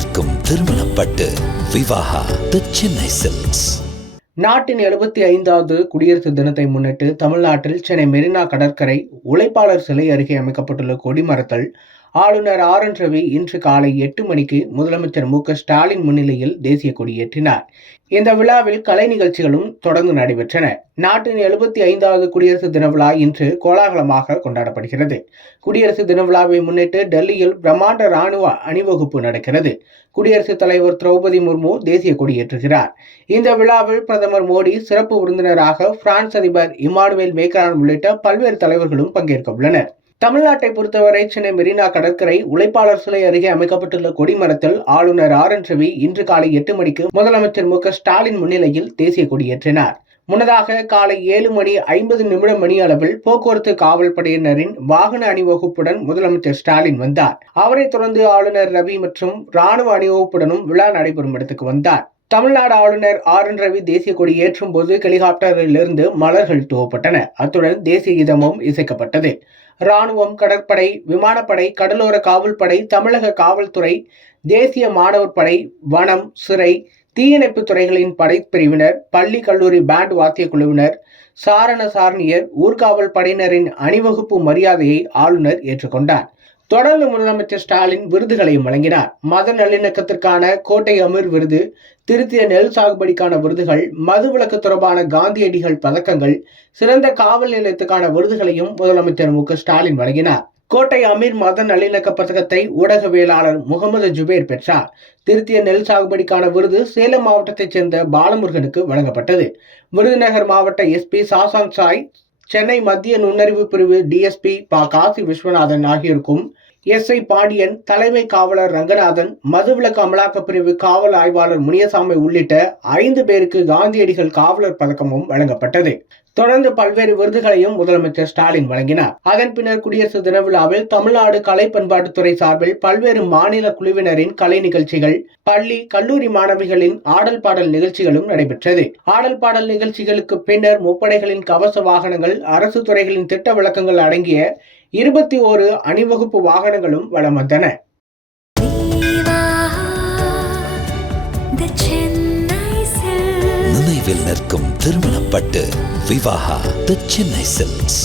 நிற்கும் திருமணப்பட்டு விவாகா தி சென்னை சில்க்ஸ். நாட்டின் 75வது குடியரசு தினத்தை முன்னிட்டு தமிழ்நாட்டில் சென்னை மெரினா கடற்கரை உழைப்பாளர் சிலை அருகே அமைக்கப்பட்டுள்ள கொடிமரத்தில் ஆளுநர் RN ரவி இன்று காலை 8 மணிக்கு முதலமைச்சர் MK ஸ்டாலின் முன்னிலையில் தேசிய கொடி ஏற்றினார். இந்த விழாவில் கலை நிகழ்ச்சிகளும் தொடர்ந்து நடைபெற்றன. நாட்டின் 75வது குடியரசு தின விழா இன்று கோலாகலமாக கொண்டாடப்படுகிறது. குடியரசு தின விழாவை முன்னிட்டு டெல்லியில் பிரம்மாண்ட ராணுவ அணிவகுப்பு நடக்கிறது. குடியரசுத் தலைவர் திரௌபதி முர்மு தேசிய கொடி ஏற்றுகிறார். இந்த விழாவில் பிரதமர் மோடி சிறப்பு விருந்தினராக பிரான்ஸ் அதிபர் இமானுவேல் மேக்ரான் உள்ளிட்ட பல்வேறு தலைவர்களும் பங்கேற்க உள்ளனர். தமிழ்நாட்டை பொறுத்தவரை சென்னை மெரினா கடற்கரை உழைப்பாளர் சிலை அருகே அமைக்கப்பட்டுள்ள கொடிமரத்தில் ஆளுநர் RN ரவி இன்று காலை 8 மணிக்கு முதலமைச்சர் MK ஸ்டாலின் முன்னிலையில் தேசிய கொடி ஏற்றினார். முன்னதாக காலை 7:50 மணி அளவில் போக்குவரத்து காவல் படையினரின் வாகன அணிவகுப்புடன் முதலமைச்சர் ஸ்டாலின் வந்தார். அவரைத் தொடர்ந்து ஆளுநர் ரவி மற்றும் ராணுவ அணிவகுப்புடனும் விழா நடைபெறும் இடத்துக்கு வந்தார். தமிழ்நாடு ஆளுநர் RN ரவி தேசிய கொடி ஏற்றும் போது ஹெலிகாப்டரிலிருந்து மலர்கள் தூவப்பட்டன. அத்துடன் தேசிய கீதமும் இசைக்கப்பட்டது. ராணுவம், கடற்படை, விமானப்படை, கடலோர காவல்படை, தமிழக காவல்துறை, தேசிய மாணவர் படை, வனம், சிறை, தீயணைப்பு துறைகளின் படைப்பிரிவினர், பள்ளி கல்லூரி பேண்ட் வாத்திய குழுவினர், சாரண சாரணியர், ஊர்காவல் படையினரின் அணிவகுப்பு மரியாதையை ஆளுநர் ஏற்றுக்கொண்டார். தொடர்ந்து முதலமைச்சர் ஸ்டாலின் விருதுகளையும் வழங்கினார். மத நல்லிணக்கத்திற்கான கோட்டை அமீர் விருது, திருத்திய நெல் சாகுபடிக்கான விருதுகள், மதுவிலக்கு தொடர்பான காந்தியடிகள் பதக்கங்கள், சிறந்த காவல் நிலையத்துக்கான விருதுகளையும் முதலமைச்சர் MK ஸ்டாலின் வழங்கினார். கோட்டை அமீர் மத நல்லிணக்க பதக்கத்தை ஊடகவியலாளர் முகமது ஜுபேர் பெற்றார். திருத்திய நெல் சாகுபடிக்கான விருது சேலம் மாவட்டத்தைச் சேர்ந்த பாலமுருகனுக்கு வழங்கப்பட்டது. விருதுநகர் மாவட்ட SP சாசாங் சாய், சென்னை மத்திய நுண்ணறிவு பிரிவு DSP காசி விஸ்வநாதன் ஆகியோருக்கும், SI பாண்டியன், தலைமை காவலர் ரங்கநாதன், மதுவிலக்கு அமலாக்க பிரிவு காவல் ஆய்வாளர் முனியசாமி உள்ளிட்ட 5 பேருக்கு காந்தியடிகள் காவலர் பதக்கமும் வழங்கப்பட்டது. தொடர்ந்து பல்வேறு விருதுகளையும் முதலமைச்சர் ஸ்டாலின் வழங்கினார். அதன் பின்னர் குடியரசு தின விழாவில் தமிழ்நாடு கலை பண்பாட்டுத்துறை சார்பில் பல்வேறு மாநில குழுவினரின் கலை நிகழ்ச்சிகள், பள்ளி, கல்லூரி மாணவிகளின் ஆடல் பாடல் நிகழ்ச்சிகளும் நடைபெற்றது. ஆடல் பாடல் நிகழ்ச்சிகளுக்கு பின்னர் முப்படைகளின் கவச வாகனங்கள், அரசு துறைகளின் திட்ட விளக்கங்கள் அடங்கிய 21 அணிவகுப்பு வாகனங்களும் வலம் வந்தன. நினைவில் நிற்கும் திருமணப்பட்டு விவாகா தி சென்னை சில்க்ஸ்.